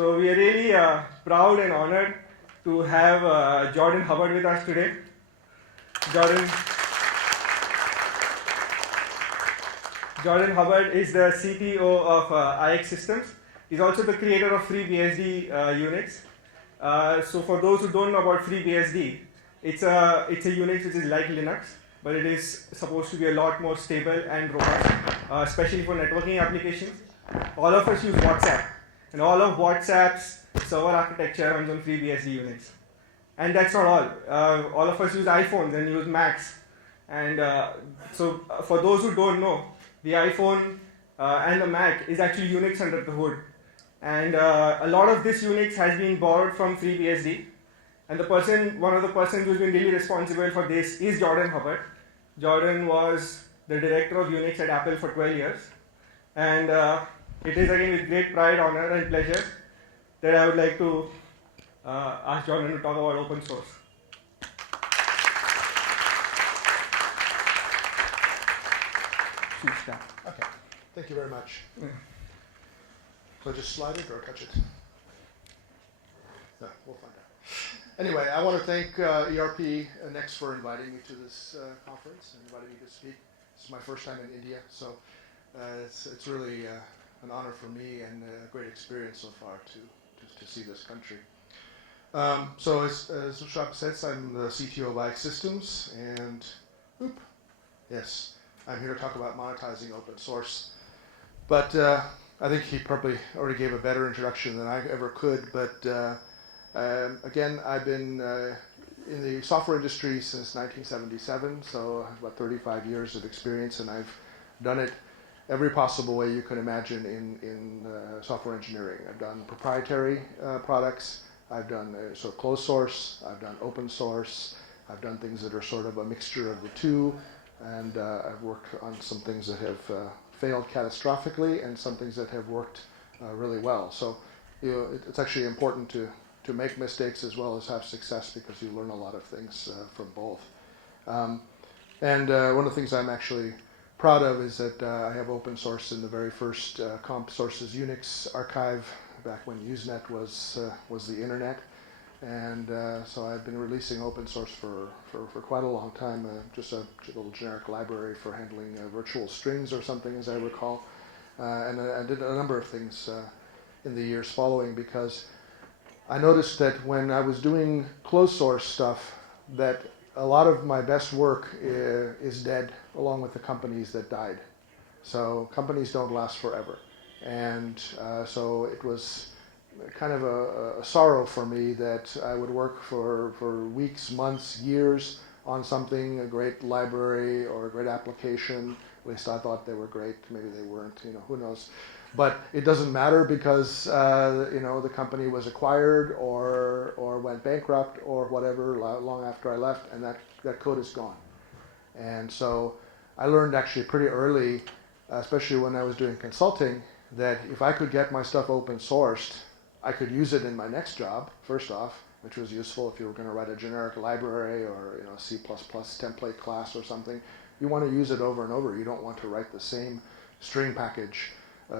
So we are really proud and honored to have Jordan Hubbard with us today. Jordan Hubbard is the CTO of IX Systems. He's also the creator of FreeBSD Unix. So for those who don't know about FreeBSD, it's a Unix which is like Linux, but it is supposed to be a lot more stable and robust, especially for networking applications. All of us use WhatsApp, and all of WhatsApp's server architecture runs on FreeBSD Unix. And that's not all. All of us use iPhones and use Macs. And so for those who don't know, the iPhone and the Mac is actually Unix under the hood. And a lot of this Unix has been borrowed from FreeBSD. And one of the persons who's been really responsible for this is Jordan Hubbard. Jordan was the director of Unix at Apple for 12 years. And it is again with great pride, honor, and pleasure that I would like to ask Jordan to talk about open source. Okay, thank you very much. Yeah. So just slide it or touch it? No, we'll find out. Anyway, I want to thank ERP Next for inviting me to this conference and inviting me to speak. This is my first time in India, so it's really an honor for me and a great experience so far to see this country. So as Shab says, I'm the CTO of IX Systems, and yes, I'm here to talk about monetizing open source. But I think he probably already gave a better introduction than I ever could. But again, I've been in the software industry since 1977, so I have about 35 years of experience, and I've done it every possible way you can imagine in software engineering. I've done proprietary products, I've done sort of closed source, I've done open source, I've done things that are sort of a mixture of the two, and I've worked on some things that have failed catastrophically and some things that have worked really well. So it's actually important to make mistakes as well as have success, because you learn a lot of things from both. And one of the things I'm actually proud of is that I have open source in the very first Comp Sources Unix archive back when Usenet was the internet. And so I've been releasing open source for quite a long time, just a little generic library for handling virtual strings or something, as I recall. And I did a number of things in the years following, because I noticed that when I was doing closed source stuff, that a lot of my best work is dead, along with the companies that died. So companies don't last forever. And so it was kind of a sorrow for me that I would work for weeks, months, years on something, a great library or a great application. At least I thought they were great. Maybe they weren't, who knows. But it doesn't matter, because the company was acquired or went bankrupt or whatever long after I left, and that code is gone. And so I learned actually pretty early, especially when I was doing consulting, that if I could get my stuff open sourced, I could use it in my next job, first off, which was useful if you were going to write a generic library or C++ template class or something. You want to use it over and over. You don't want to write the same string package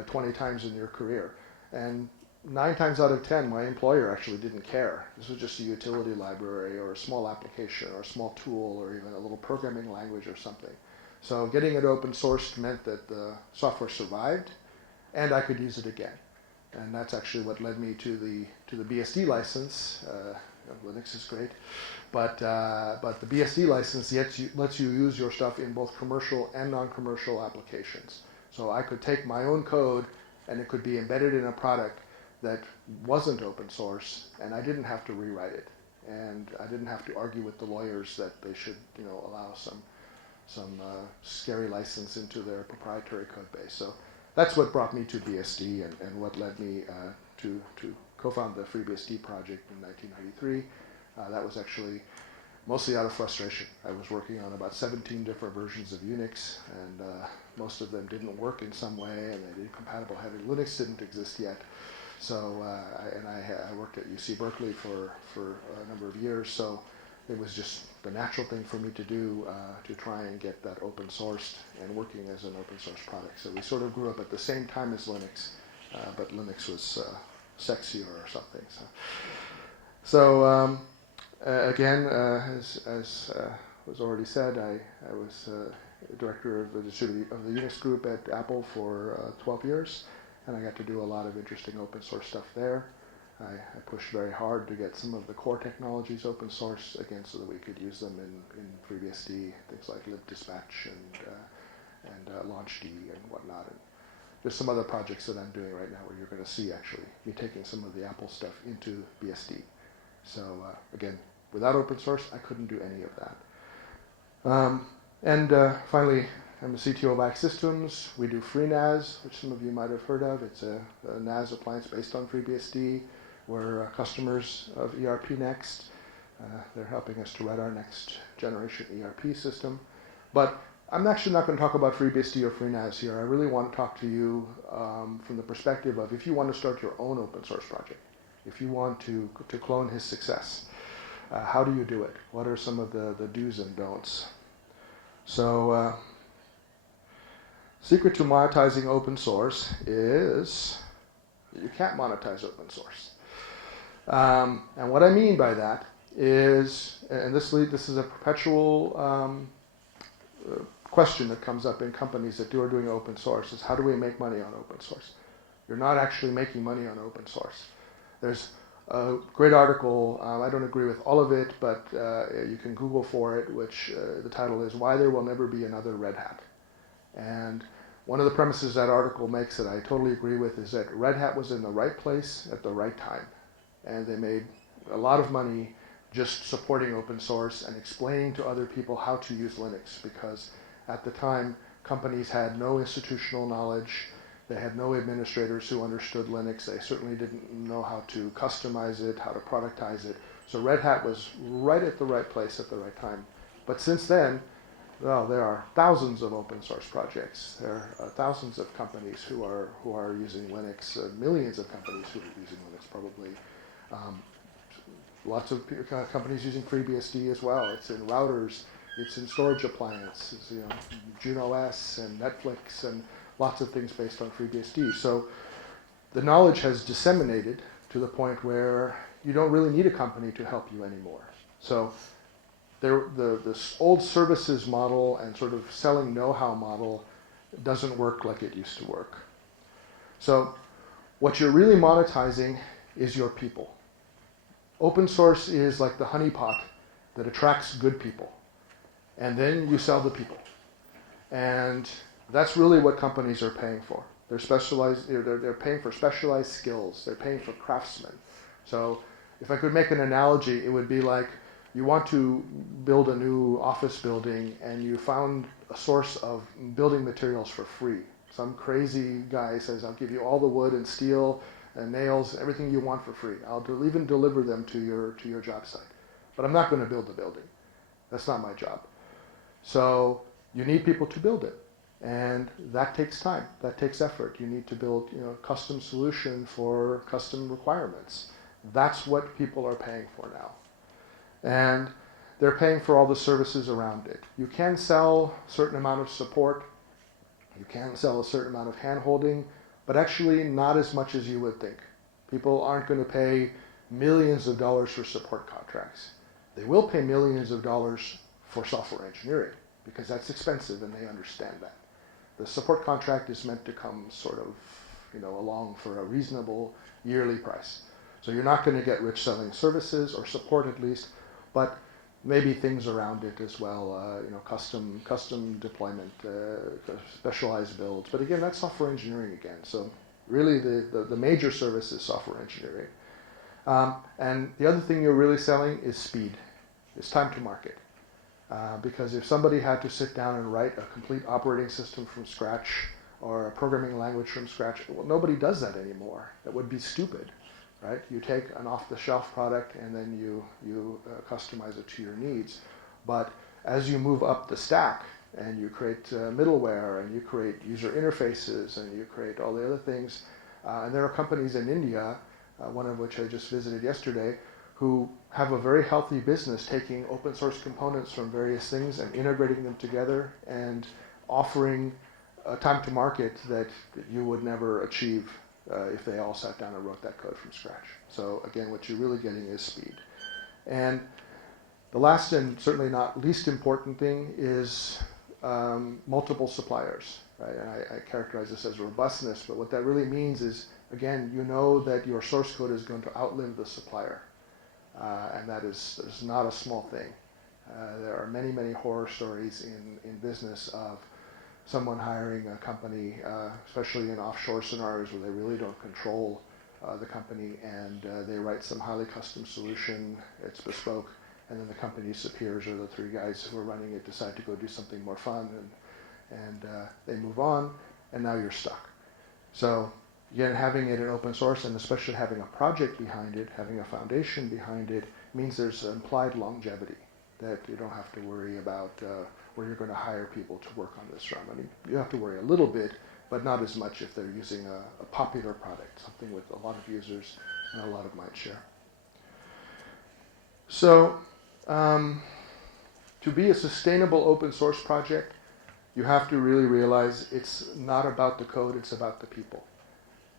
20 times in your career. And 9 times out of 10, my employer actually didn't care. This was just a utility library or a small application or a small tool or even a little programming language or something. So getting it open sourced meant that the software survived and I could use it again. And that's actually what led me to the BSD license. Linux is great, but the BSD license lets you use your stuff in both commercial and non-commercial applications. So I could take my own code and it could be embedded in a product that wasn't open source, and I didn't have to rewrite it, and I didn't have to argue with the lawyers that they should allow some scary license into their proprietary code base. So that's what brought me to BSD and what led me to co-found the FreeBSD project in 1993. That was actually mostly out of frustration. I was working on about 17 different versions of Unix, and most of them didn't work in some way, and they didn't compatible heavy. Linux didn't exist yet. So, I worked at UC Berkeley for a number of years, so it was just the natural thing for me to do to try and get that open sourced and working as an open source product. So we sort of grew up at the same time as Linux, but Linux was sexier or something. So again, as was already said, I was director of the Unix group at Apple for 12 years, and I got to do a lot of interesting open source stuff there. I pushed very hard to get some of the core technologies open source, again, so that we could use them in FreeBSD, things like libdispatch and launchd and whatnot. And there's some other projects that I'm doing right now where you're going to see actually me taking some of the Apple stuff into BSD. So again, without open source, I couldn't do any of that. Finally, I'm the CTO of IX Systems. We do FreeNAS, which some of you might have heard of. It's a NAS appliance based on FreeBSD. We're customers of ERP Next. They're helping us to write our next generation ERP system. But I'm actually not going to talk about FreeBSD or FreeNAS here. I really want to talk to you from the perspective of if you want to start your own open source project, if you want to clone his success, how do you do it? What are some of the do's and don'ts? So, secret to monetizing open source is you can't monetize open source. And what I mean by that is, and this is a perpetual question that comes up in companies that are doing open source, is how do we make money on open source? You're not actually making money on open source. There's a great article, I don't agree with all of it, but you can Google for it, which the title is Why There Will Never Be Another Red Hat. And one of the premises that article makes that I totally agree with is that Red Hat was in the right place at the right time. And they made a lot of money just supporting open source and explaining to other people how to use Linux, because at the time companies had no institutional knowledge, they had no administrators who understood Linux, they certainly didn't know how to customize it, how to productize it. So Red Hat was right at the right place at the right time. But since then, well, there are thousands of open source projects. There are thousands of companies who are using Linux, millions of companies who are using Linux probably. Lots of companies using FreeBSD as well. It's in routers, it's in storage appliances, Juno OS and Netflix and lots of things based on FreeBSD. So the knowledge has disseminated to the point where you don't really need a company to help you anymore. So this old services model and sort of selling know-how model doesn't work like it used to work. So what you're really monetizing is your people. Open source is like the honeypot that attracts good people. And then you sell the people. And that's really what companies are paying for. They're paying for specialized skills. They're paying for craftsmen. So if I could make an analogy, it would be like you want to build a new office building and you found a source of building materials for free. Some crazy guy says, I'll give you all the wood and steel and nails, everything you want for free. I'll even deliver them to your job site. But I'm not going to build the building. That's not my job. So you need people to build it. And that takes time. That takes effort. You need to build a custom solution for custom requirements. That's what people are paying for now. And they're paying for all the services around it. You can sell a certain amount of support. You can sell a certain amount of hand-holding, but actually not as much as you would think. People aren't going to pay millions of dollars for support contracts. They will pay millions of dollars for software engineering because that's expensive and they understand that. The support contract is meant to come sort of, along for a reasonable yearly price. So you're not going to get rich selling services or support at least, but maybe things around it as well, custom deployment, specialized builds. But again, that's software engineering again. So really the major service is software engineering. And the other thing you're really selling is speed. It's time to market. Because if somebody had to sit down and write a complete operating system from scratch or a programming language from scratch, well, nobody does that anymore. That would be stupid. Right? You take an off-the-shelf product and then you customize it to your needs. But as you move up the stack and you create middleware and you create user interfaces and you create all the other things, and there are companies in India, one of which I just visited yesterday, who have a very healthy business taking open source components from various things and integrating them together and offering a time to market that you would never achieve if they all sat down and wrote that code from scratch. So again, what you're really getting is speed. And the last and certainly not least important thing is multiple suppliers. Right? And I characterize this as robustness, but what that really means is, again, you know that your source code is going to outlive the supplier. And that is not a small thing. There are many, many horror stories in business of someone hiring a company, especially in offshore scenarios where they really don't control the company, and they write some highly custom solution, it's bespoke, and then the company's peers or the three guys who are running it decide to go do something more fun, and they move on, and now you're stuck. So again, having it in open source, and especially having a project behind it, having a foundation behind it, means there's implied longevity, that you don't have to worry about where you're going to hire people to work on this from. I mean, you have to worry a little bit, but not as much if they're using a popular product, something with a lot of users and a lot of mind share. So to be a sustainable open source project, you have to really realize it's not about the code, it's about the people.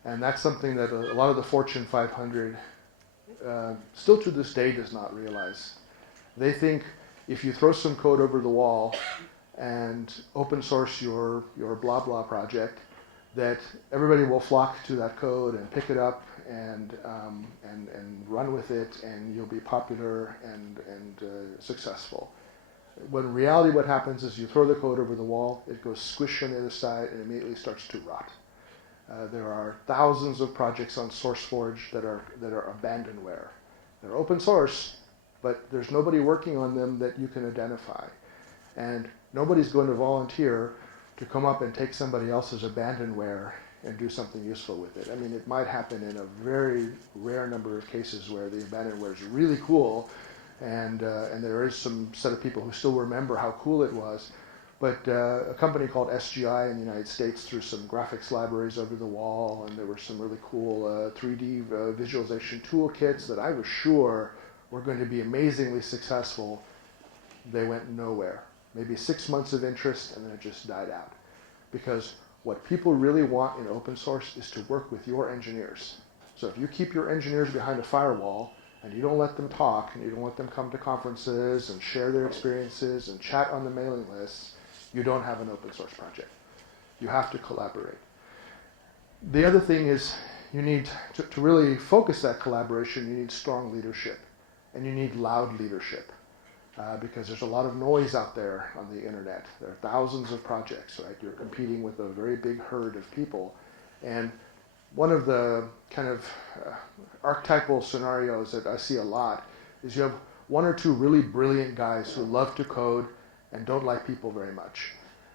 And that's something that a lot of the Fortune 500 still to this day does not realize. They think if you throw some code over the wall and open source your blah blah project, that everybody will flock to that code and pick it up and run with it, and you'll be popular and successful. When in reality what happens is you throw the code over the wall, it goes squish on the other side and immediately starts to rot. There are thousands of projects on SourceForge that are abandonware. They're open source, but there's nobody working on them that you can identify. And nobody's going to volunteer to come up and take somebody else's abandonware and do something useful with it. I mean, it might happen in a very rare number of cases where the abandonware is really cool, and there is some set of people who still remember how cool it was. But a company called SGI in the United States threw some graphics libraries over the wall, and there were some really cool 3D visualization toolkits that I was sure were going to be amazingly successful. They went nowhere. Maybe 6 months of interest, and then it just died out. Because what people really want in open source is to work with your engineers. So if you keep your engineers behind a firewall, and you don't let them talk, and you don't let them come to conferences and share their experiences and chat on the mailing lists, you don't have an open source project. You have to collaborate. The other thing is you need to really focus that collaboration, you need strong leadership, and you need loud leadership. Because there's a lot of noise out there on the internet. There are thousands of projects, right? You're competing with a very big herd of people. And one of the kind of archetypal scenarios that I see a lot is you have one or two really brilliant guys who love to code and don't like people very much.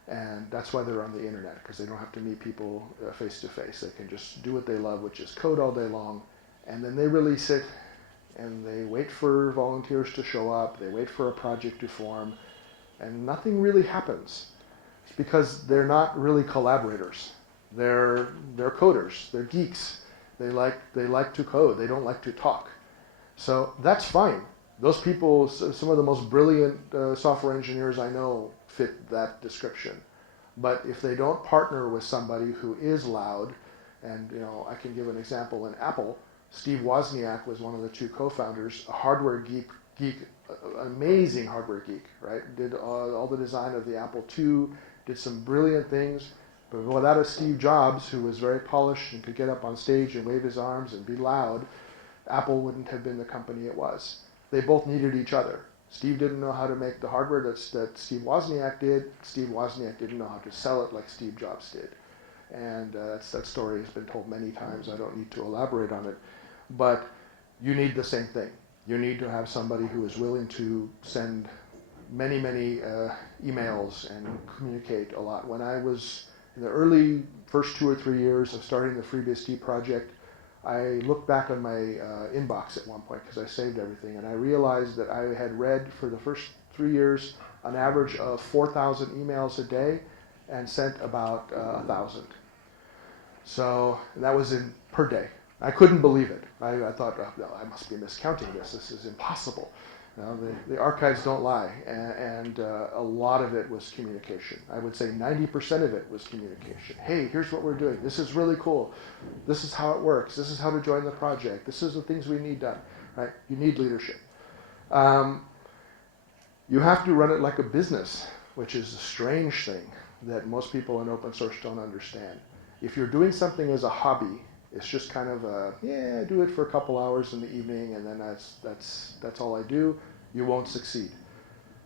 And that's why they're on the internet, because they don't have to meet people face to face. They can just do what they love, which is code all day long. And then they release it, and they wait for volunteers to show up, they wait for a project to form, and nothing really happens. It's because they're not really collaborators. They're coders, they're geeks. They like to code, they don't like to talk. So that's fine. Those people, some of the most brilliant software engineers I know fit that description. But if they don't partner with somebody who is loud, and I can give an example in Apple, Steve Wozniak was one of the two co-founders, a hardware geek, amazing hardware geek, right? Did all the design of the Apple II, did some brilliant things, but without a Steve Jobs, who was very polished and could get up on stage and wave his arms and be loud, Apple wouldn't have been the company it was. They both needed each other. Steve didn't know how to make the hardware that Steve Wozniak did. Steve Wozniak didn't know how to sell it like Steve Jobs did. And that story has been told many times. I don't need to elaborate on it. But you need the same thing. You need to have somebody who is willing to send many, many emails and communicate a lot. When I was in the early first 2 or 3 years of starting the FreeBSD project, I looked back on my inbox at one point because I saved everything, and I realized that I had read for the first 3 years an average of 4,000 emails a day and sent about 1,000. So that was per day. I couldn't believe it. I thought, oh, no, I must be miscounting this. This is impossible. The archives don't lie, and a lot of it was communication. I would say 90% of it was communication. Hey, here's what we're doing. This is really cool. This is how it works. This is how to join the project. This is the things we need done. Right? You need leadership. You have to run it like a business, which is a strange thing that most people in open source don't understand. If you're doing something as a hobby, it's just kind of I do it for a couple hours in the evening, and then that's all I do. You won't succeed.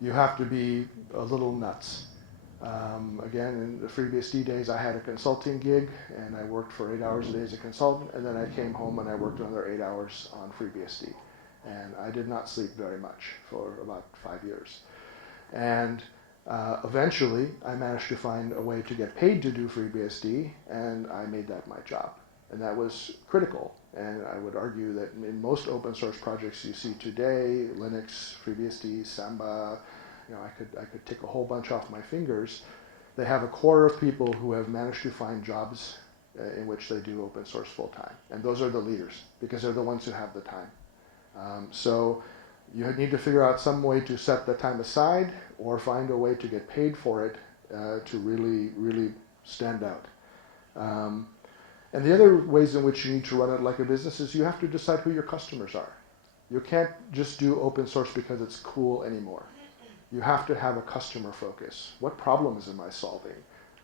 You have to be a little nuts. Again, in the FreeBSD days, I had a consulting gig, and I worked for 8 hours a day as a consultant, and then I came home and I worked another 8 hours on FreeBSD. And I did not sleep very much for about 5 years. And eventually, I managed to find a way to get paid to do FreeBSD, and I made that my job. And that was critical. And I would argue that in most open source projects you see today, Linux, FreeBSD, Samba, I could tick a whole bunch off my fingers. They have a core of people who have managed to find jobs in which they do open source full time. And those are the leaders, because they're the ones who have the time. So you need to figure out some way to set the time aside or find a way to get paid for it to really, really stand out. And the other ways in which you need to run it like a business is you have to decide who your customers are. You can't just do open source because it's cool anymore. You have to have a customer focus. What problems am I solving?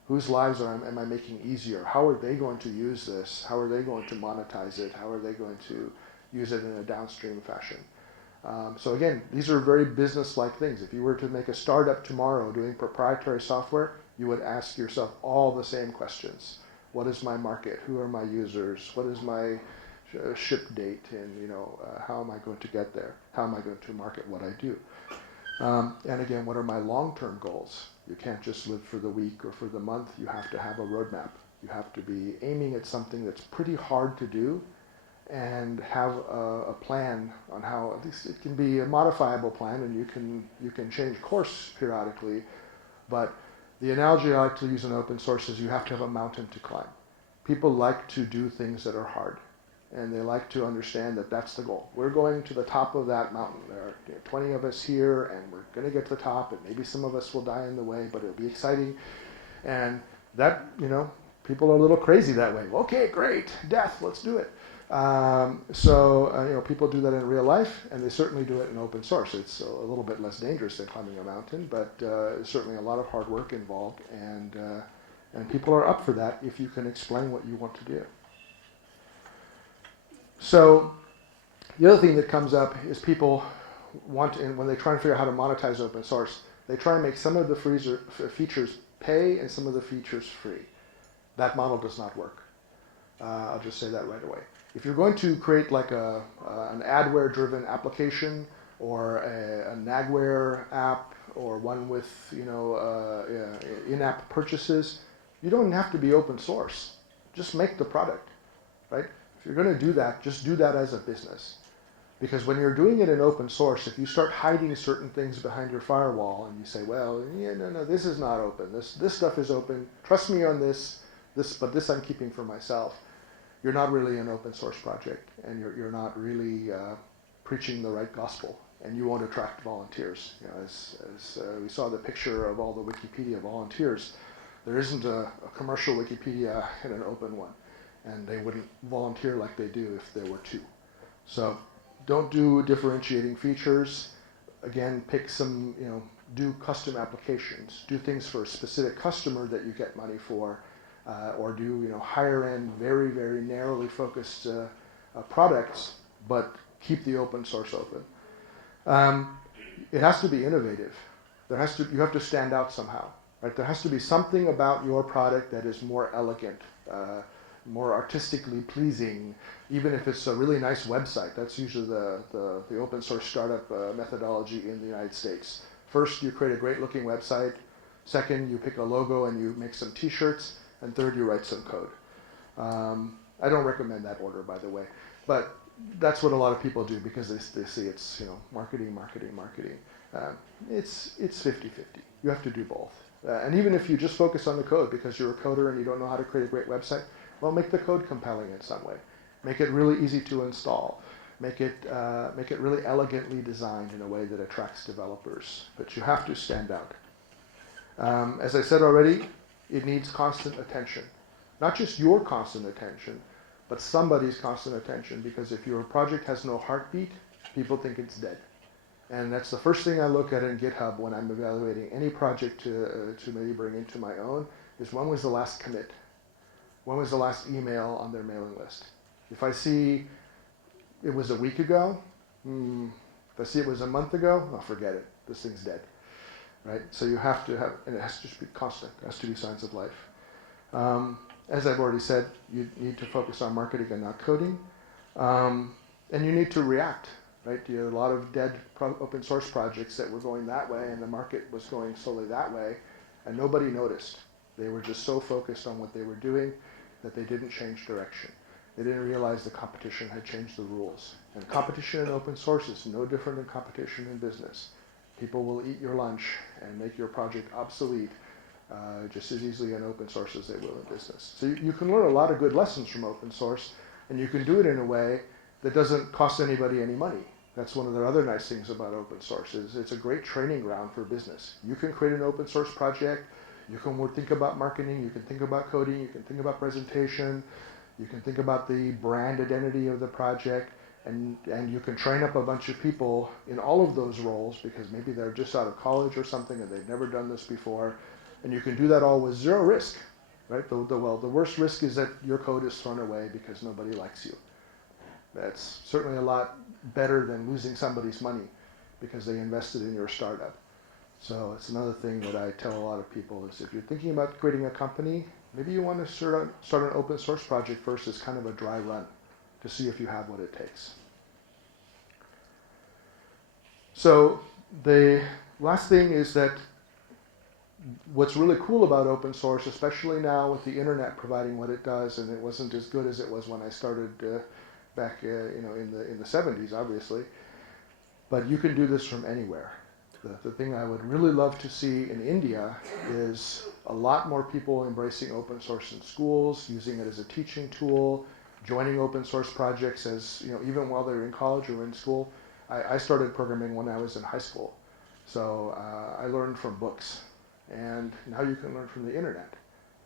Whose lives am I making easier? How are they going to use this? How are they going to monetize it? How are they going to use it in a downstream fashion? So again, these are very business-like things. If you were to make a startup tomorrow doing proprietary software, you would ask yourself all the same questions. What is my market? Who are my users? What is my ship date? And how am I going to get there? How am I going to market what I do? And again, what are my long-term goals? You can't just live for the week or for the month. You have to have a roadmap. You have to be aiming at something that's pretty hard to do and have a plan on how, at least it can be a modifiable plan, and you can change course periodically. But the analogy I like to use in open source is you have to have a mountain to climb. People like to do things that are hard, and they like to understand that that's the goal. We're going to the top of that mountain. There are 20 of us here, and we're going to get to the top, and maybe some of us will die in the way, but it'll be exciting. And that, people are a little crazy that way. Okay, great, death, let's do it. People do that in real life, and they certainly do it in open source. It's a little bit less dangerous than climbing a mountain, but certainly a lot of hard work involved, and people are up for that if you can explain what you want to do. So the other thing that comes up is people when they try and figure out how to monetize open source, they try and make some of the features pay and some of the features free. That model does not work. I'll just say that right away. If you're going to create like an adware-driven application or a NAGware app or one with in-app purchases, you don't have to be open source. Just make the product, right? If you're going to do that, just do that as a business. Because when you're doing it in open source, if you start hiding certain things behind your firewall and you say, well, no, this is not open. This stuff is open. Trust me on this, but this I'm keeping for myself. You're not really an open source project, and you're not really preaching the right gospel, and you won't attract volunteers. As we saw the picture of all the Wikipedia volunteers, there isn't a commercial Wikipedia and an open one, and they wouldn't volunteer like they do if there were two. So don't do differentiating features. Again, pick some, do custom applications. Do things for a specific customer that you get money for. Or do higher-end, very, very narrowly focused products, but keep the open source open. It has to be innovative. You have to stand out somehow, right? There has to be something about your product that is more elegant, more artistically pleasing, even if it's a really nice website. That's usually the open source startup methodology in the United States. First, you create a great-looking website. Second, you pick a logo and you make some T-shirts. And third, you write some code. I don't recommend that order, by the way, but that's what a lot of people do because they see it's marketing. It's 50-50. You have to do both. And even if you just focus on the code because you're a coder and you don't know how to create a great website, well, make the code compelling in some way. Make it really easy to install. make it really elegantly designed in a way that attracts developers. But you have to stand out. As I said already, it needs constant attention. Not just your constant attention, but somebody's constant attention, because if your project has no heartbeat, people think it's dead. And that's the first thing I look at in GitHub when I'm evaluating any project to maybe bring into my own, is when was the last commit? When was the last email on their mailing list? If I see it was a week ago, if I see it was a month ago, oh, forget it. This thing's dead. Right? So you have to have, and it has to be constant. It has to be signs of life. As I've already said, you need to focus on marketing and not coding. And you need to react. Right? You have a lot of dead open source projects that were going that way, and the market was going solely that way, and nobody noticed. They were just so focused on what they were doing that they didn't change direction. They didn't realize the competition had changed the rules. And competition in open source is no different than competition in business. People will eat your lunch and make your project obsolete just as easily in open source as they will in business. So you can learn a lot of good lessons from open source, and you can do it in a way that doesn't cost anybody any money. That's one of the other nice things about open source, is it's a great training ground for business. You can create an open source project, you can think about marketing, you can think about coding, you can think about presentation, you can think about the brand identity of the project, and you can train up a bunch of people in all of those roles, because maybe they're just out of college or something and they've never done this before, and you can do that all with zero risk, right? The worst risk is that your code is thrown away because nobody likes you. That's certainly a lot better than losing somebody's money because they invested in your startup. So it's another thing that I tell a lot of people is, if you're thinking about creating a company, maybe you want to start an open source project first as kind of a dry run to see if you have what it takes. So the last thing is that what's really cool about open source, especially now with the internet providing what it does, and it wasn't as good as it was when I started back in the 70s, obviously, but you can do this from anywhere. The thing I would really love to see in India is a lot more people embracing open source in schools, using it as a teaching tool, joining open source projects as, even while they're in college or in school. I started programming when I was in high school. So I learned from books, and now you can learn from the internet.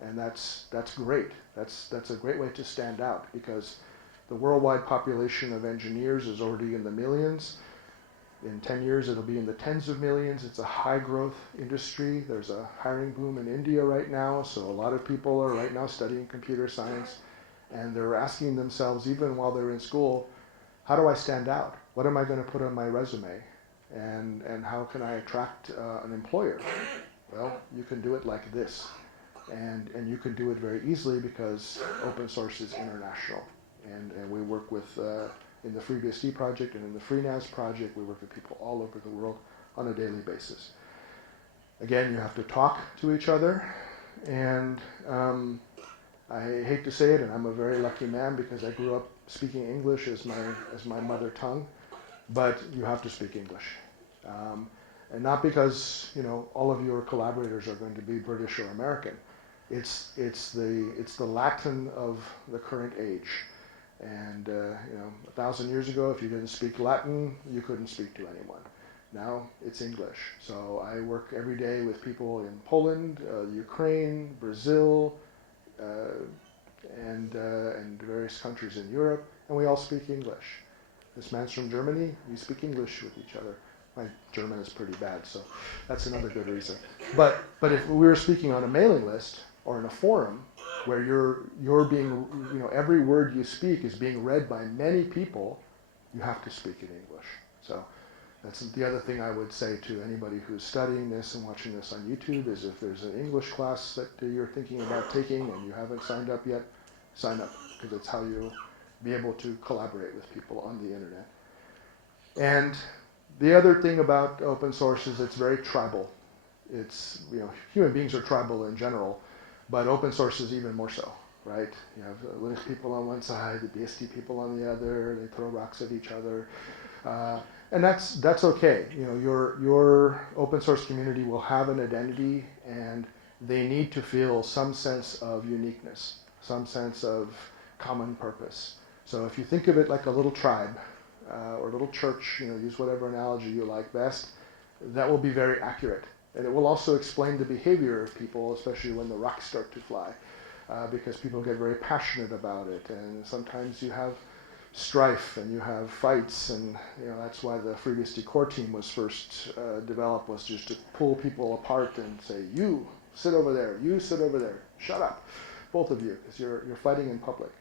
And that's great. That's a great way to stand out, because the worldwide population of engineers is already in the millions. In 10 years, it'll be in the tens of millions. It's a high-growth industry. There's a hiring boom in India right now, so a lot of people are right now studying computer science, and they're asking themselves, even while they're in school, how do I stand out? What am I going to put on my resume? And how can I attract an employer? Well, you can do it like this, and you can do it very easily because open source is international, and we work with in the FreeBSD project and in the FreeNAS project, we work with people all over the world on a daily basis. Again, you have to talk to each other, and I hate to say it, and I'm a very lucky man because I grew up speaking English as my mother tongue, but you have to speak English. And not because all of your collaborators are going to be British or American. It's the Latin of the current age. And 1,000 years ago, if you didn't speak Latin, you couldn't speak to anyone. Now it's English. So I work every day with people in Poland, Ukraine, Brazil, and various countries in Europe, and we all speak English. This man's from Germany. We speak English with each other. My German is pretty bad, so that's another good reason. But if we were speaking on a mailing list or in a forum, where you're being, every word you speak is being read by many people, you have to speak in English. So that's the other thing I would say to anybody who's studying this and watching this on YouTube, is if there's an English class that you're thinking about taking and you haven't signed up yet, sign up, because it's how you'll be able to collaborate with people on the internet. And the other thing about open source is it's very tribal. It's, human beings are tribal in general, but open source is even more so, right? You have the Linux people on one side, the BSD people on the other, they throw rocks at each other. And that's okay. Your open source community will have an identity, and they need to feel some sense of uniqueness, some sense of common purpose. So if you think of it like a little tribe, or little church, use whatever analogy you like best, that will be very accurate. And it will also explain the behavior of people, especially when the rocks start to fly, because people get very passionate about it. And sometimes you have strife and you have fights, and that's why the FreeBSD core team was first developed, was just to pull people apart and say, you sit over there, you sit over there, shut up, both of you, because you're fighting in public.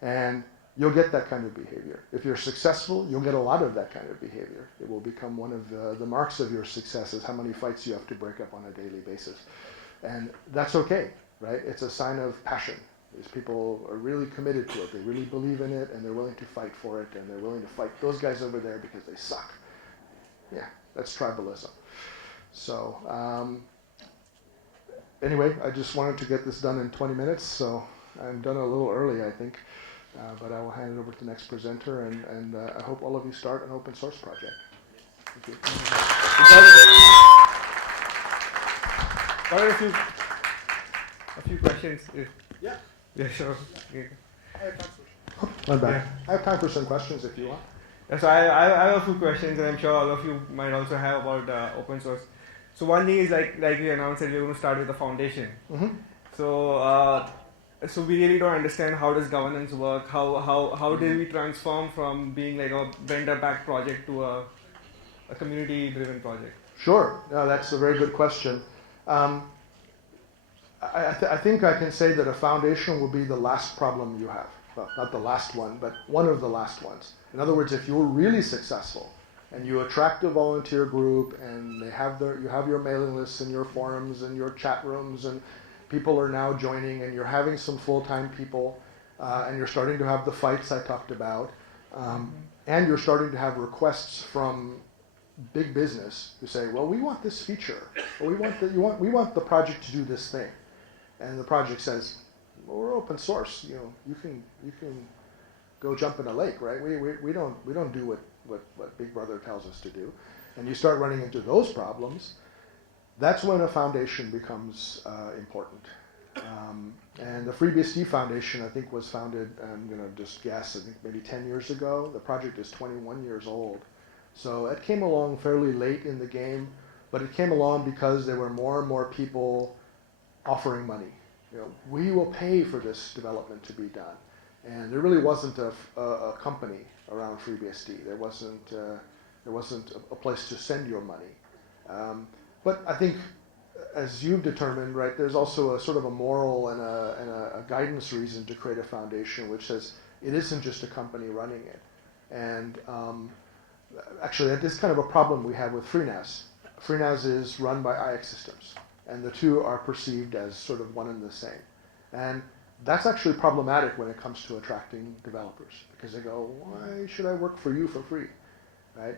And you'll get that kind of behavior. If you're successful, you'll get a lot of that kind of behavior. It will become one of the marks of your success, is how many fights you have to break up on a daily basis. And that's okay, right? It's a sign of passion. These people are really committed to it. They really believe in it, and they're willing to fight for it, and they're willing to fight those guys over there because they suck. Yeah, that's tribalism. So anyway, I just wanted to get this done in 20 minutes, so I'm done a little early, I think. But I will hand it over to the next presenter, and I hope all of you start an open source project. Thank you. Got a few questions. Yeah. Yeah, sure. Yeah. I have time for I'm back. I have time for some questions if you want. Yeah, so I have a few questions, and I'm sure all of you might also have about open source. So one thing is, like we announced, that we're going to start with the foundation. Mm-hmm. So we really don't understand how does governance work. How do we transform from being like a vendor-backed project to a community-driven project? Sure. No, that's a very good question. I think I can say that a foundation will be the last problem you have. Well, not the last one, but one of the last ones. In other words, if you're really successful and you attract a volunteer group, and you have your mailing lists and your forums and your chat rooms, and people are now joining, and you're having some full-time people, and you're starting to have the fights I talked about, and you're starting to have requests from big business who say, well, we want this feature, or we want the project to do this thing. And the project says, well, we're open source. You can go jump in a lake, right? We don't do what Big Brother tells us to do. And you start running into those problems. That's when a foundation becomes important. And the FreeBSD Foundation, I think, was founded, I'm going to just guess, I think maybe 10 years ago. The project is 21 years old. So it came along fairly late in the game, but it came along because there were more and more people offering money. We will pay for this development to be done. And there really wasn't a company around FreeBSD. There wasn't a place to send your money. But I think, as you've determined, right, there's also a sort of a moral and a guidance reason to create a foundation, which says it isn't just a company running it. And actually, that is kind of a problem we have with FreeNAS. FreeNAS is run by IX Systems, and the two are perceived as sort of one and the same. And that's actually problematic when it comes to attracting developers, because they go, why should I work for you for free, right?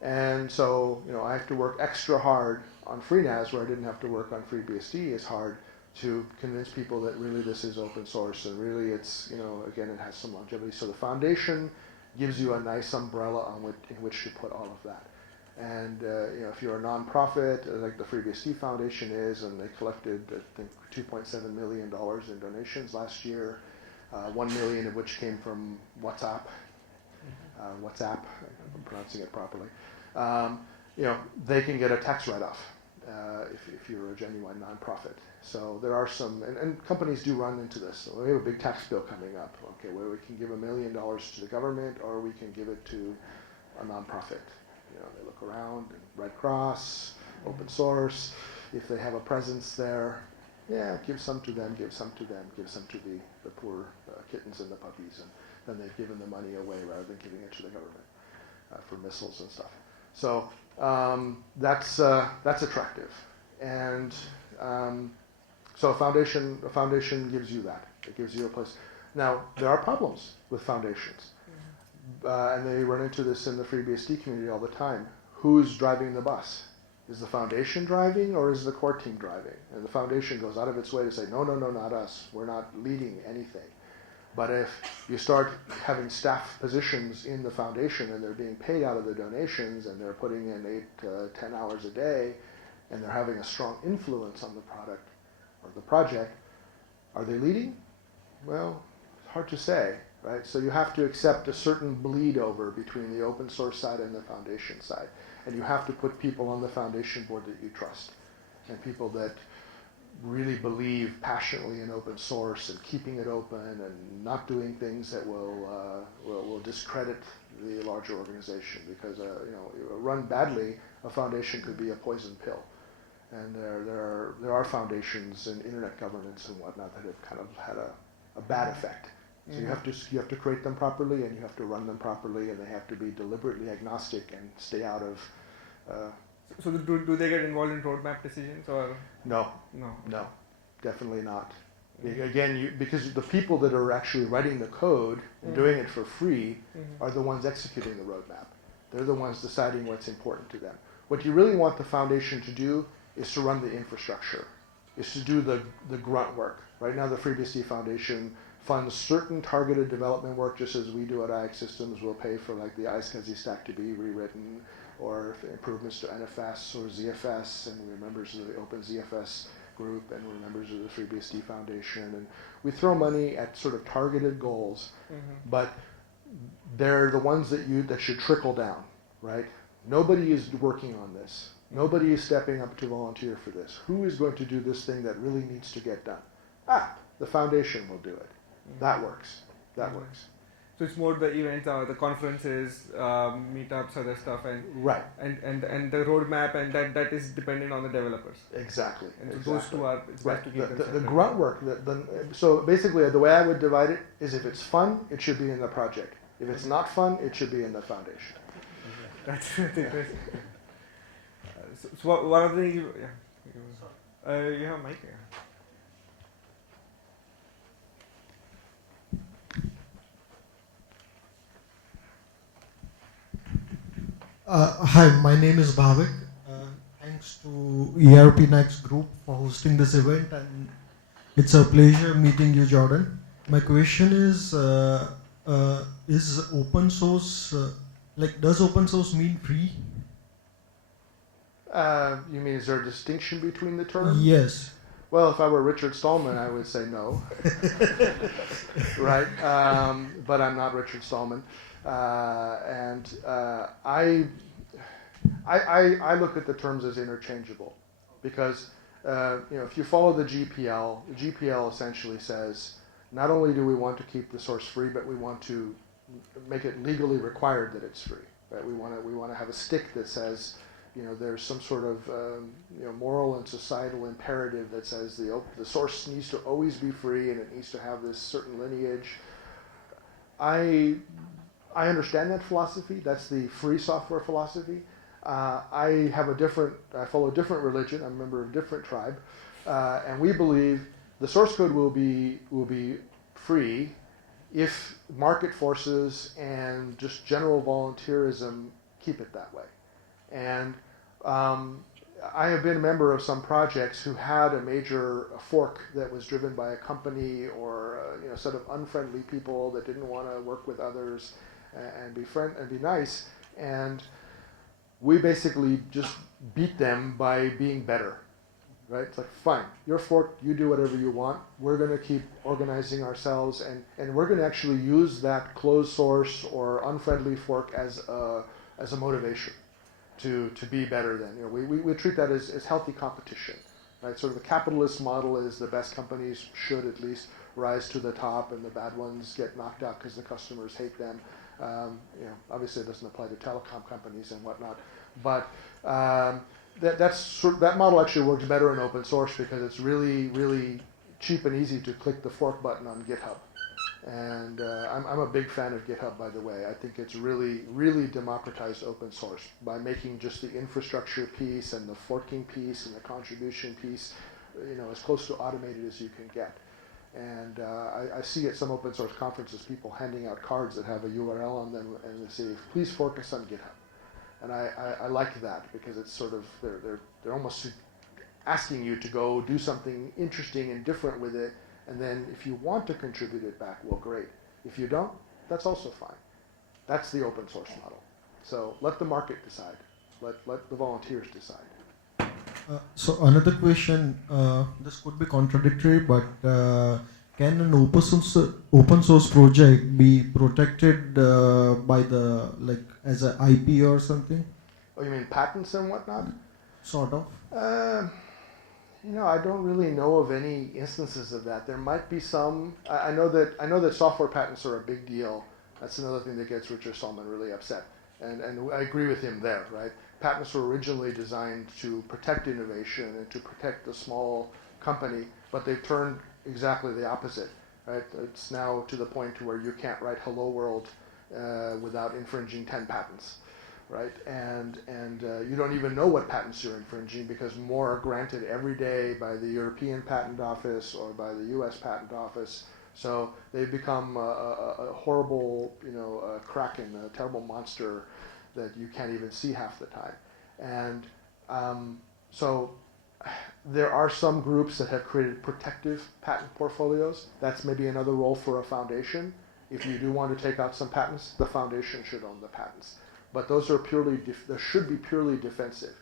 And so, I have to work extra hard on FreeNAS, where I didn't have to work on FreeBSD as hard, to convince people that really this is open source, and really it's, again, it has some longevity. So the foundation gives you a nice umbrella in which to put all of that. And if you're a nonprofit, like the FreeBSD Foundation is, and they collected, I think, $2.7 million in donations last year, 1 million of which came from WhatsApp, if I'm pronouncing it properly. They can get a tax write-off if you're a genuine nonprofit. So there are some, and companies do run into this. So we have a big tax bill coming up, okay, where we can give $1 million to the government, or we can give it to a nonprofit. They look around, Red Cross, open source. If they have a presence there, give some to them, give some to them, give some to the poor kittens and the puppies, and then they've given the money away rather than giving it to the government for missiles and stuff. So that's attractive, and so a foundation gives you that. It gives you a place. Now there are problems with foundations. And they run into this in the FreeBSD community all the time. Who's driving the bus? Is the foundation driving, or is the core team driving? And the foundation goes out of its way to say, no, not us. We're not leading anything. But if you start having staff positions in the foundation, and they're being paid out of the donations, and they're putting in 8 to 10 hours a day, and they're having a strong influence on the product or the project, are they leading? Well, it's hard to say. right? So you have to accept a certain bleed over between the open source side and the foundation side. And you have to put people on the foundation board that you trust, and people that really believe passionately in open source and keeping it open and not doing things that will discredit the larger organization, because run badly, a foundation could be a poison pill. And there are foundations in internet governance and whatnot that have kind of had a bad effect. So you have to create them properly, and you have to run them properly, and they have to be deliberately agnostic and stay out of. So do they get involved in roadmap decisions or? No, definitely not. Again, because the people that are actually writing the code and doing it for free are the ones executing the roadmap. They're the ones deciding what's important to them. What you really want the foundation to do is to run the infrastructure, is to do the grunt work. Right now, the FreeBSD Foundation funds certain targeted development work, just as we do at IX Systems. We'll pay for like the iSCSI stack to be rewritten, or improvements to NFS or ZFS, and we're members of the OpenZFS group, and we're members of the FreeBSD Foundation, and we throw money at sort of targeted goals, but they're the ones that should trickle down, right? Nobody is working on this. Nobody is stepping up to volunteer for this. Who is going to do this thing that really needs to get done? The foundation will do it. That works. That works. So it's more the events, the conferences, meetups, other stuff, and right, and the roadmap, and that is dependent on the developers. Exactly. And so those two are right. To keep the grunt work. So basically, the way I would divide it is: if it's fun, it should be in the project. If it's not fun, it should be in the foundation. That's interesting. So one of the you have a mic. Yeah. Hi, my name is Bhavik. Thanks to ERP Next Group for hosting this event, and it's a pleasure meeting you, Jordan. My question is open source, does open source mean free? You mean, is there a distinction between the terms? Yes. Well, if I were Richard Stallman, I would say no. Right? But I'm not Richard Stallman. I look at the terms as interchangeable, because if you follow the GPL essentially says not only do we want to keep the source free, but we want to make it legally required that it's free. Right? We want to have a stick that says there's some sort of moral and societal imperative that says the source needs to always be free, and it needs to have this certain lineage. I understand that philosophy. That's the free software philosophy. I follow a different religion. I'm a member of a different tribe, and we believe the source code will be free if market forces and just general volunteerism keep it that way. And I have been a member of some projects who had a major fork that was driven by a company or a set of unfriendly people that didn't want to work with others and be nice, and we basically just beat them by being better, right? It's like, fine, you're forked, you do whatever you want, we're going to keep organizing ourselves, and we're going to actually use that closed source or unfriendly fork as a motivation to be better than. We treat that as healthy competition, right? Sort of the capitalist model is the best companies should at least rise to the top, and the bad ones get knocked out because the customers hate them. Obviously it doesn't apply to telecom companies and whatnot, but that model actually works better in open source because it's really, really cheap and easy to click the fork button on GitHub. And I'm a big fan of GitHub, by the way. I think it's really, really democratized open source by making just the infrastructure piece and the forking piece and the contribution piece, as close to automated as you can get. And I see at some open source conferences people handing out cards that have a URL on them, and they say, "Please fork us on GitHub." And I like that because it's sort of they're almost asking you to go do something interesting and different with it. And then if you want to contribute it back, well, great. If you don't, that's also fine. That's the open source model. So let the market decide. Let the volunteers decide. So another question, this could be contradictory, but can an open source project be protected by the as an IP or something? Oh, you mean patents and whatnot? Sort of. I don't really know of any instances of that. There might be some. I know that software patents are a big deal. That's another thing that gets Richard Stallman really upset. And I agree with him there, right? Patents were originally designed to protect innovation and to protect the small company, but they've turned exactly the opposite, right? It's now to the point to where you can't write "Hello World" without infringing 10 patents, right? And you don't even know what patents you're infringing because more are granted every day by the European Patent Office or by the U.S. Patent Office. So they've become a horrible, kraken, a terrible monster that you can't even see half the time. And so there are some groups that have created protective patent portfolios. That's maybe another role for a foundation. If you do want to take out some patents, the foundation should own the patents. But those are they should be purely defensive.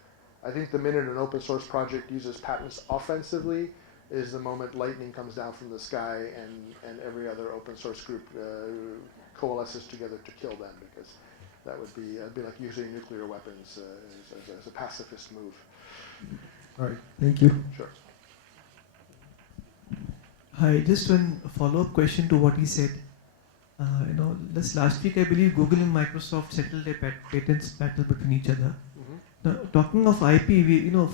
I think the minute an open source project uses patents offensively is the moment lightning comes down from the sky and every other open source group coalesces together to kill them, because that would be like using nuclear weapons as a pacifist move. All right, thank you. Sure. Hi, just one follow-up question to what he said. This last week I believe Google and Microsoft settled a patents battle between each other. Mm-hmm. Now, talking of IP,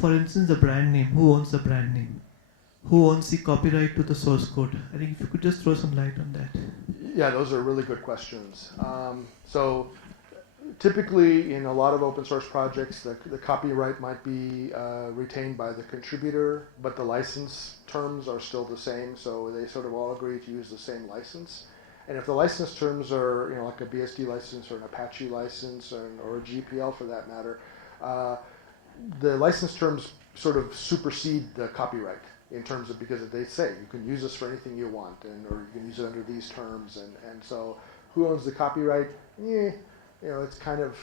for instance, the brand name. Who owns the brand name? Who owns the copyright to the source code? I think if you could just throw some light on that. Yeah, those are really good questions. So typically in a lot of open source projects, the copyright might be retained by the contributor, but the license terms are still the same, so they sort of all agree to use the same license. And if the license terms are, like a BSD license or an Apache license or a GPL for that matter, the license terms sort of supersede the copyright in terms of, because they say you can use this for anything you want, or you can use it under these terms, and so who owns the copyright? It's kind of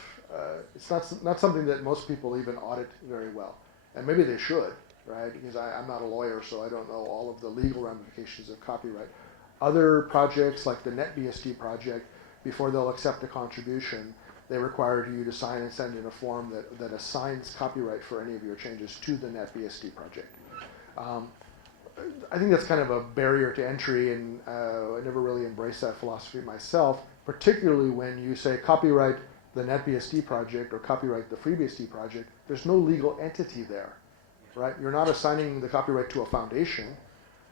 it's not something that most people even audit very well, and maybe they should, right? Because I'm not a lawyer, so I don't know all of the legal ramifications of copyright. Other projects like the NetBSD project, before they'll accept a contribution, they require you to sign and send in a form that assigns copyright for any of your changes to the NetBSD project. I think that's kind of a barrier to entry, and I never really embraced that philosophy myself, particularly when you say copyright the NetBSD project or copyright the FreeBSD project. There's no legal entity there, right? You're not assigning the copyright to a foundation.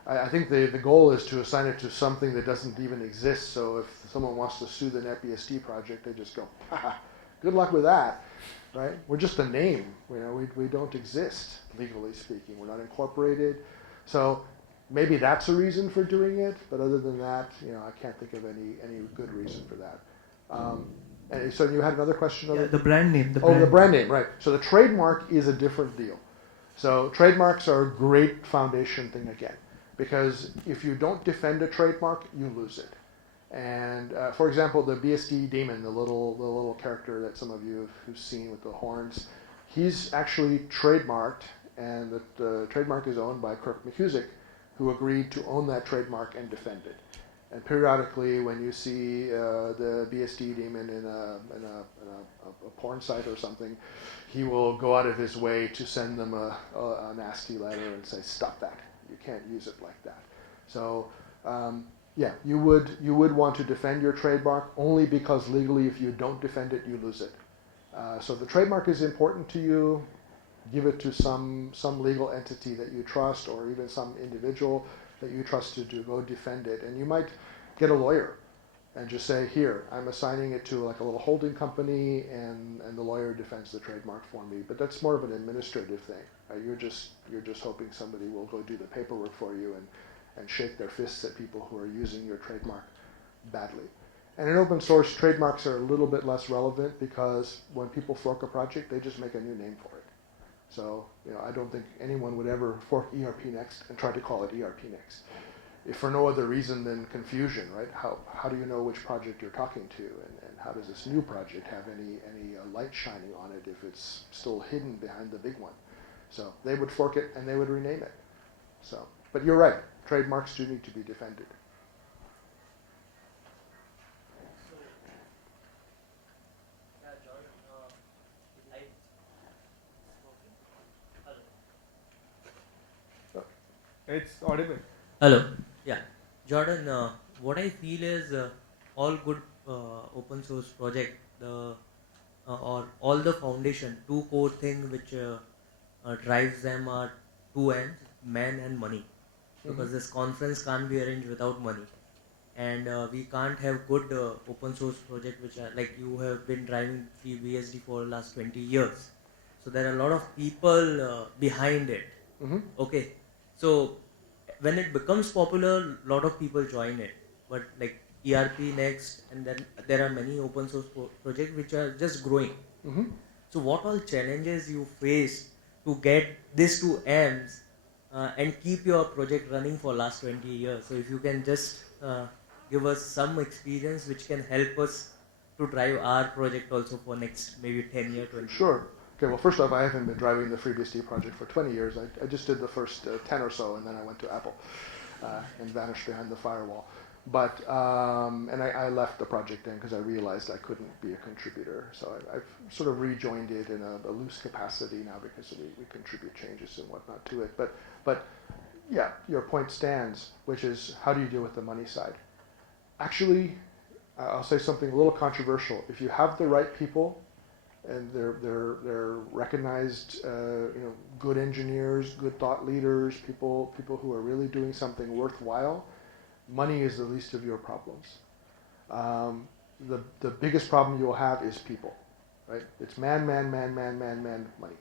I think the goal is to assign it to something that doesn't even exist, so if someone wants to sue the NetBSD project, they just go, haha, good luck with that, right? We're just a name, we don't exist, legally speaking. We're not incorporated. So maybe that's a reason for doing it, but other than that, I can't think of any good reason for that. And so you had another question? Yeah, the brand name. The brand name, right. So the trademark is a different deal. So trademarks are a great foundation thing again, because if you don't defend a trademark, you lose it. And for example, the BSD daemon, the little character that some of you have seen with the horns, he's actually trademarked, and the trademark is owned by Kirk McCusick, who agreed to own that trademark and defend it. And periodically, when you see the BSD daemon in a porn site or something, he will go out of his way to send them a nasty letter and say, stop that. You can't use it like that. So yeah, you would want to defend your trademark, only because legally if you don't defend it, you lose it. So the trademark is important to you. Give it to some legal entity that you trust, or even some individual that you trust to go defend it. And you might get a lawyer and just say, here, I'm assigning it to like a little holding company, and the lawyer defends the trademark for me. But that's more of an administrative thing. Right? You're just hoping somebody will go do the paperwork for you and shake their fists at people who are using your trademark badly. And in open source, trademarks are a little bit less relevant, because when people fork a project, they just make a new name for it. So I don't think anyone would ever fork ERP Next and try to call it ERP Next, if for no other reason than confusion, right? How do you know which project you're talking to, and how does this new project have any light shining on it if it's still hidden behind the big one? So they would fork it and they would rename it. So, but you're right. Trademarks do need to be defended. It's audible. Hello. Yeah. Jordan, what I feel is all good open source project, or all the foundation, two core things which drives them are two ends, man and money. Because this conference can't be arranged without money. And we can't have good open source project which are like you have been driving FreeBSD for the last 20 years. So there are a lot of people behind it. Okay. So when it becomes popular, a lot of people join it. But like ERP next, and then there are many open source projects which are just growing. So what all challenges you faced to get these two M's and keep your project running for last 20 years? So if you can just give us some experience which can help us to drive our project also for next maybe 10 years, 20 years. Sure. Okay, well, first off, I haven't been driving the FreeBSD project for 20 years. I just did the first 10 or so, and then I went to Apple and vanished behind the firewall. But, and I left the project then because I realized I couldn't be a contributor. So I've sort of rejoined it in a loose capacity now because we contribute changes and whatnot to it. But yeah, your point stands, which is how do you deal with the money side? Actually, I'll say something a little controversial. If you have the right people, and they're recognized, good engineers, good thought leaders, people who are really doing something worthwhile, money is the least of your problems. The biggest problem you will have is people, right? It's man, money,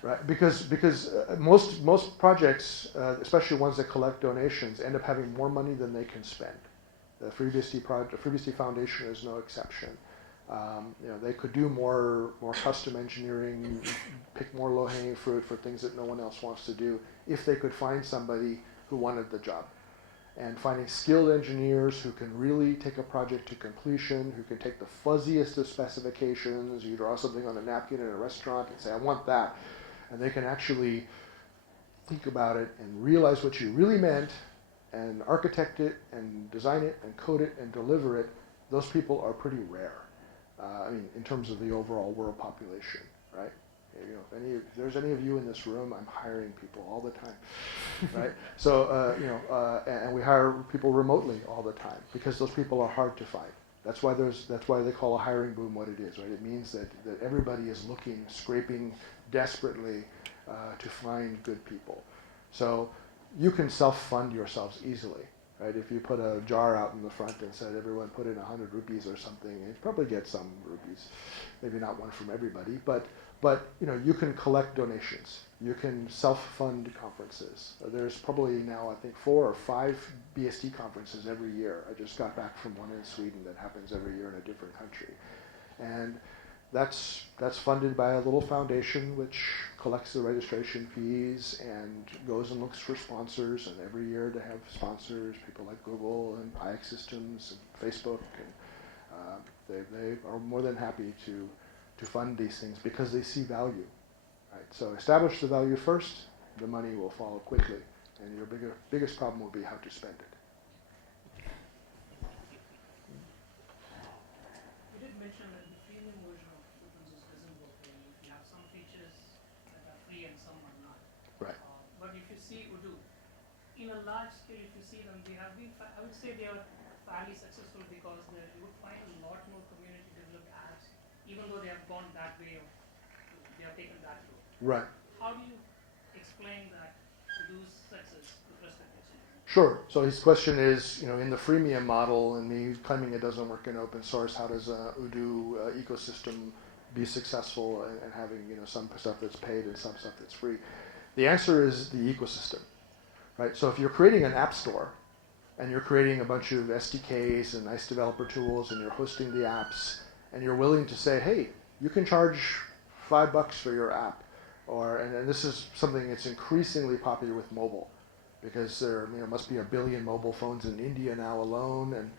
right? Because most projects, especially ones that collect donations, end up having more money than they can spend. The FreeBSD Foundation is no exception. They could do more custom engineering, pick more low-hanging fruit for things that no one else wants to do if they could find somebody who wanted the job. And finding skilled engineers who can really take a project to completion, who can take the fuzziest of specifications. You draw something on a napkin in a restaurant and say, I want that. And they can actually think about it and realize what you really meant and architect it and design it and code it and deliver it. Those people are pretty rare. In terms of the overall world population, right? If there's any of you in this room, I'm hiring people all the time, right? So, and we hire people remotely all the time because those people are hard to find. That's why they call a hiring boom what it is, right? It means that everybody is looking, scraping desperately to find good people. So you can self-fund yourselves easily. Right? If you put a jar out in the front and said everyone put in 100 rupees or something, you'd probably get some rupees. Maybe not one from everybody, but you can collect donations. You can self-fund conferences. There's probably now I think 4 or 5 BSD conferences every year. I just got back from one in Sweden that happens every year in a different country, and that's funded by a little foundation which collects the registration fees and goes and looks for sponsors, and every year to have sponsors, people like Google and IX Systems and Facebook, and they are more than happy to fund these things because they see value. Right? So establish the value first, the money will follow quickly, and your biggest problem will be how to spend it. You did mention that the premium version of open source doesn't work well. If you have some features that are free and some are not. Right. But if you see Udo, in a large scale, if you see them, they have been, I would say they are fairly successful because you would find a lot more community developed apps, even though they have gone that way, or they have taken that road. Right. How do you explain that Udo's success with respect to this? Sure. So his question is, in the freemium model, and me claiming it doesn't work in open source, how does a Udo ecosystem be successful and having some stuff that's paid and some stuff that's free? The answer is the ecosystem, right? So if you're creating an app store and you're creating a bunch of SDKs and nice developer tools and you're hosting the apps and you're willing to say, hey, you can charge $5 for your app, and this is something that's increasingly popular with mobile. because there must be 1 billion mobile phones in India now alone,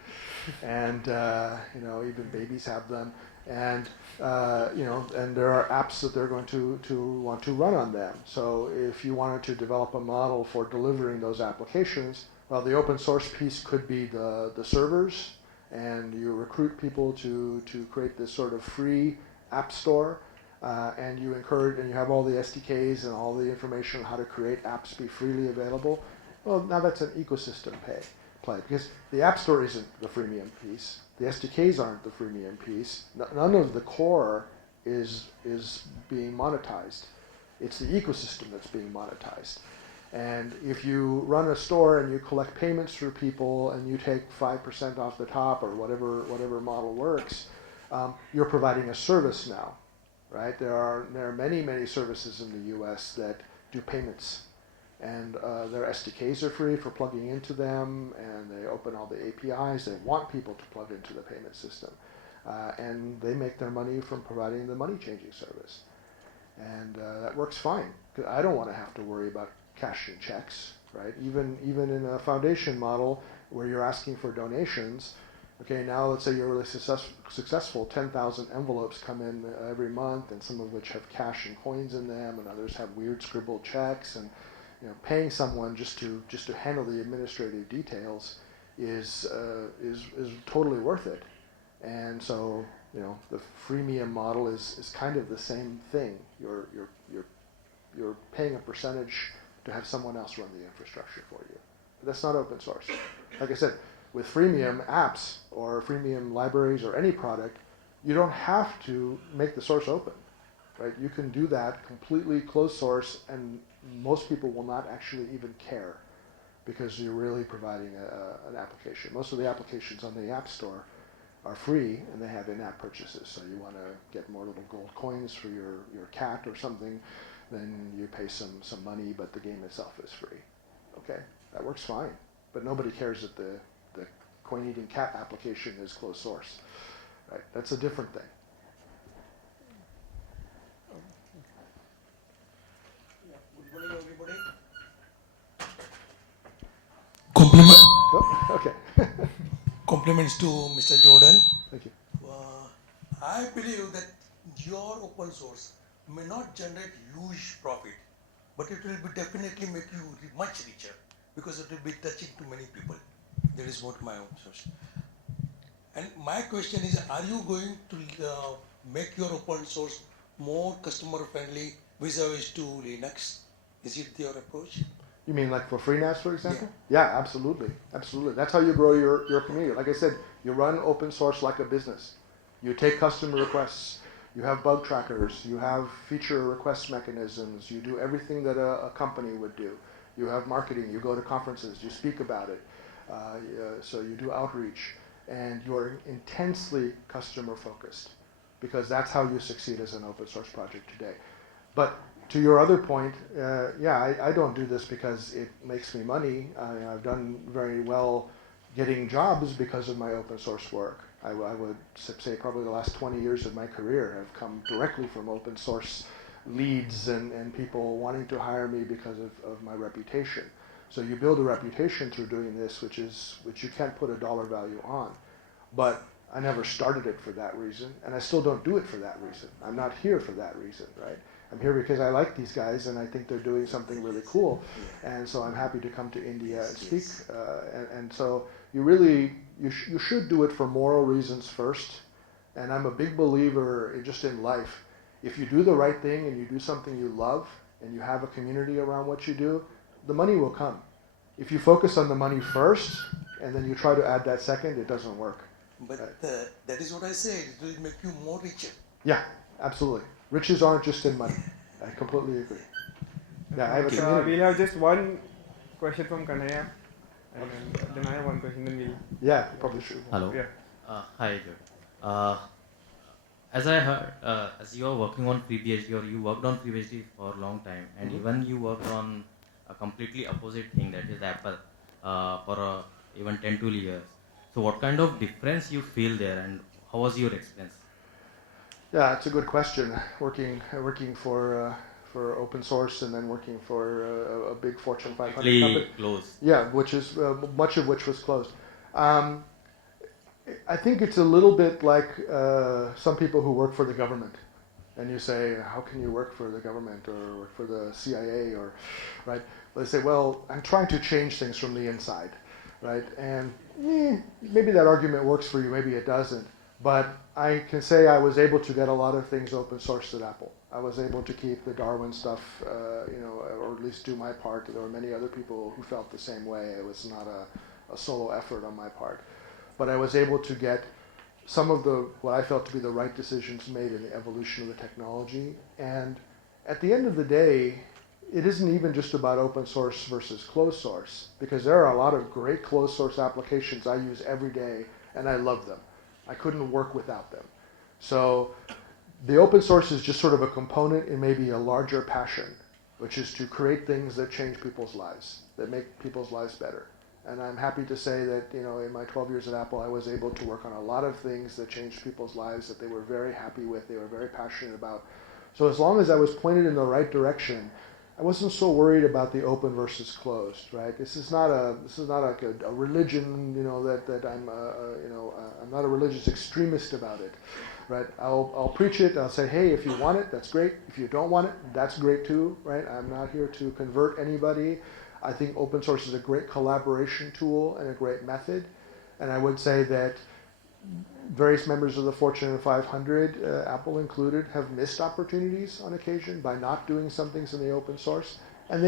and even babies have them, and and there are apps that they're going to want to run on them. So if you wanted to develop a model for delivering those applications, well, the open source piece could be the servers, and you recruit people to create this sort of free app store, and you encourage, and you have all the SDKs and all the information on how to create apps be freely available. Well, now that's an ecosystem play, because the app store isn't the freemium piece. The SDKs aren't the freemium piece. None of the core is being monetized. It's the ecosystem that's being monetized. And if you run a store and you collect payments through people and you take 5% off the top or whatever model works, you're providing a service now, right? There are many services in the U.S. that do payments, and their SDKs are free for plugging into them, and they open all the APIs. They want people to plug into the payment system, and they make their money from providing the money changing service, and that works fine. 'Cause I don't want to have to worry about cashing checks, right? Even in a foundation model where you're asking for donations. Okay, now let's say you're really successful. 10,000 envelopes come in every month, and some of which have cash and coins in them, and others have weird scribbled checks. And paying someone just to handle the administrative details is totally worth it. And so the freemium model is kind of the same thing. You're paying a percentage to have someone else run the infrastructure for you. But that's not open source. Like I said, with freemium apps or freemium libraries or any product, you don't have to make the source open, right? You can do that completely closed source, and most people will not actually even care because you're really providing an application. Most of the applications on the App Store are free, and they have in-app purchases. So you want to get more little gold coins for your cat or something, then you pay some money, but the game itself is free. Okay, that works fine. But nobody cares that the coin-eating cat application is closed source, right? That's a different thing. Good morning, everybody. Okay. Compliments to Mr. Jordan. Thank you. I believe that your open source may not generate huge profit, but it will definitely make you much richer because it will be touching to many people. That is what my own source. And my question is, are you going to make your open source more customer friendly vis-a-vis to Linux? Is it your approach? You mean like for FreeNAS, for example? Yeah, absolutely. Absolutely. That's how you grow your community. Like I said, you run open source like a business. You take customer requests. You have bug trackers. You have feature request mechanisms. You do everything that a company would do. You have marketing. You go to conferences. You speak about it. So you do outreach. And you're intensely customer focused because that's how you succeed as an open source project today. But to your other point, I don't do this because it makes me money. I've done very well getting jobs because of my open source work. I would say probably the last 20 years of my career have come directly from open source leads and people wanting to hire me because of my reputation. So you build a reputation through doing this, which you can't put a dollar value on. But I never started it for that reason, and I still don't do it for that reason. I'm not here for that reason, right? I'm here because I like these guys and I think they're doing something really cool, and so I'm happy to come to India and speak. And so you should do it for moral reasons first. And I'm a big believer just in life. If you do the right thing and you do something you love and you have a community around what you do, the money will come. If you focus on the money first and then you try to add that second, it doesn't work. But that is what I said. It will make you more richer. Yeah, absolutely. Riches aren't just in money. I completely agree. Yeah, I have a community. We'll have just one question from Kanaya, and then I have one question. Then we'll. Yeah, probably should. Hello. Yeah. Hi, Joe. As I heard, as you are working on FreeBSD, or you worked on FreeBSD for a long time, and even you worked on a completely opposite thing, that is Apple, for even 10-12 years. So what kind of difference you feel there, and how was your experience? Yeah, it's a good question. Working for open source and then working for a big Fortune 500 Completely company. closed. Yeah, which is much of which was closed. I think it's a little bit like some people who work for the government, and you say, "How can you work for the government or work for the CIA?" Or, right? They say, "Well, I'm trying to change things from the inside," right? And maybe that argument works for you, maybe it doesn't. But I can say I was able to get a lot of things open sourced at Apple. I was able to keep the Darwin stuff, or at least do my part. There were many other people who felt the same way. It was not a solo effort on my part. But I was able to get some of what I felt to be the right decisions made in the evolution of the technology. And at the end of the day, it isn't even just about open source versus closed source, because there are a lot of great closed source applications I use every day, and I love them. I couldn't work without them. So the open source is just sort of a component in maybe a larger passion, which is to create things that change people's lives, that make people's lives better. And I'm happy to say that, in my 12 years at Apple, I was able to work on a lot of things that changed people's lives that they were very happy with, they were very passionate about. So as long as I was pointed in the right direction, I wasn't so worried about the open versus closed, right? This is not like a religion, that I'm not a religious extremist about it, right? I'll preach it. I'll say, hey, if you want it, that's great. If you don't want it, that's great too, right? I'm not here to convert anybody. I think open source is a great collaboration tool and a great method. And I would say that various members of the Fortune 500, Apple included, have missed opportunities on occasion by not doing some things in the open source. And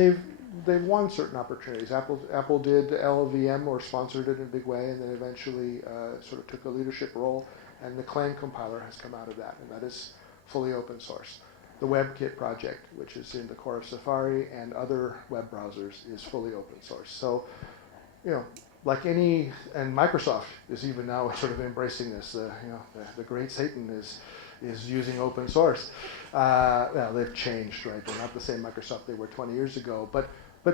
they've won certain opportunities. Apple did LLVM or sponsored it in a big way, and then eventually sort of took a leadership role. And the Clang compiler has come out of that, and that is fully open source. The WebKit project, which is in the core of Safari and other web browsers, is fully open source. So, like and Microsoft is even now sort of embracing this. The great Satan is using open source. They've changed, right? They're not the same Microsoft they were 20 years ago, but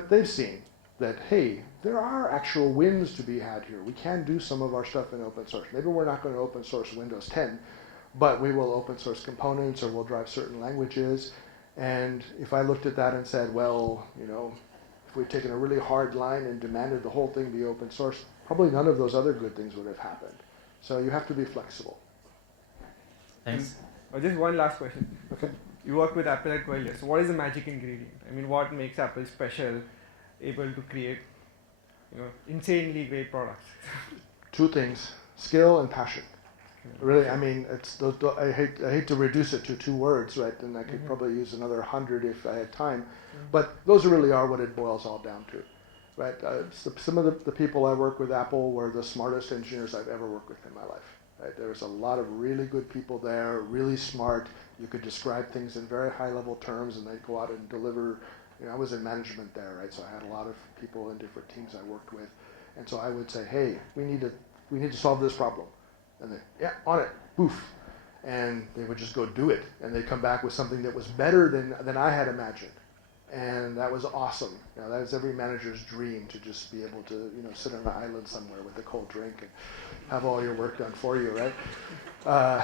they've seen that, hey, there are actual wins to be had here. We can do some of our stuff in open source. Maybe we're not going to open source Windows 10, but we will open source components, or we'll drive certain languages. And if I looked at that and said, well, if we'd taken a really hard line and demanded the whole thing be open source, probably none of those other good things would have happened. So you have to be flexible. Thanks. Just one last question. Okay. You work with Apple at 12 years. So what is the magic ingredient? I mean, what makes Apple special, able to create, insanely great products? Two things: skill and passion. Really, I mean, I hate to reduce it to two words, right? And I could probably use another 100 if I had time. But those really are what it boils all down to, right? Some of the people I work with Apple were the smartest engineers I've ever worked with in my life. Right? There was a lot of really good people there, really smart. You could describe things in very high-level terms, and they'd go out and deliver. I was in management there, right? So I had a lot of people in different teams I worked with, and so I would say, hey, we need to solve this problem. And they, yeah, on it, poof. And they would just go do it. And they'd come back with something that was better than I had imagined. And that was awesome. That was every manager's dream, to just be able to, sit on an island somewhere with a cold drink and have all your work done for you, right?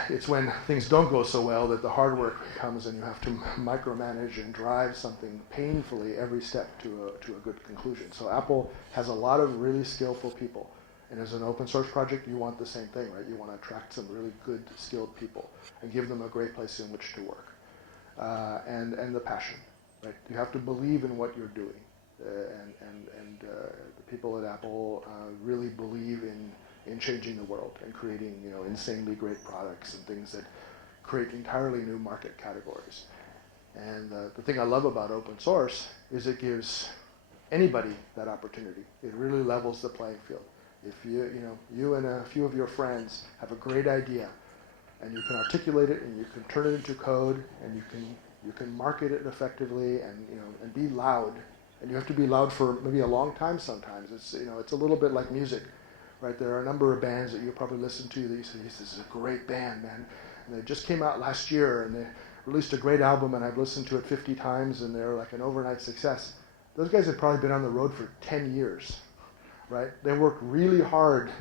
It's when things don't go so well that the hard work comes, and you have to micromanage and drive something painfully every step to a good conclusion. So Apple has a lot of really skillful people. And as an open source project, you want the same thing, right? You want to attract some really good, skilled people and give them a great place in which to work. And the passion, right? You have to believe in what you're doing. The people at Apple really believe in changing the world and creating, insanely great products and things that create entirely new market categories. And the thing I love about open source is it gives anybody that opportunity. It really levels the playing field. If you and a few of your friends have a great idea, and you can articulate it, and you can turn it into code, and you can market it effectively, and be loud. And you have to be loud for maybe a long time sometimes. It's a little bit like music, right? There are a number of bands that you probably listen to that you say, this is a great band, man. And they just came out last year, and they released a great album, and I've listened to it 50 times, and they're like an overnight success. Those guys have probably been on the road for 10 years. Right? They worked really hard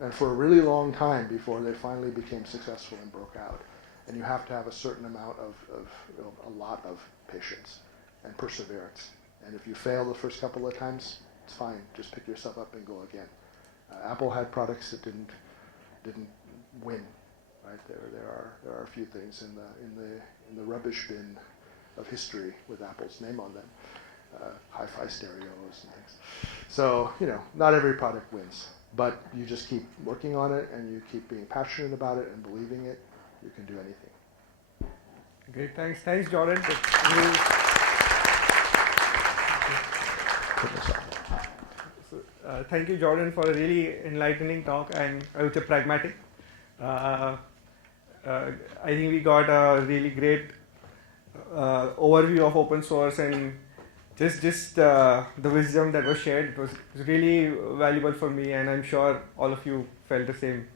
and for a really long time before they finally became successful and broke out. And you have to have a certain amount a lot of patience. and perseverance. And if you fail the first couple of times, it's fine. Just pick yourself up and go again. Apple had products that didn't win. Right? There are a few things in the rubbish bin of history with Apple's name on them. Hi-fi stereos and things. So, not every product wins. But you just keep working on it and you keep being passionate about it and believing it, you can do anything. Great, thanks. Thanks, Jordan. Thank you, Jordan, for a really enlightening talk and I would say pragmatic. I think we got a really great overview of open source and just the wisdom that was shared. It was really valuable for me, and I'm sure all of you felt the same.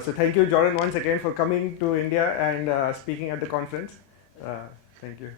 So thank you, Jordan, once again for coming to India and speaking at the conference. Thank you.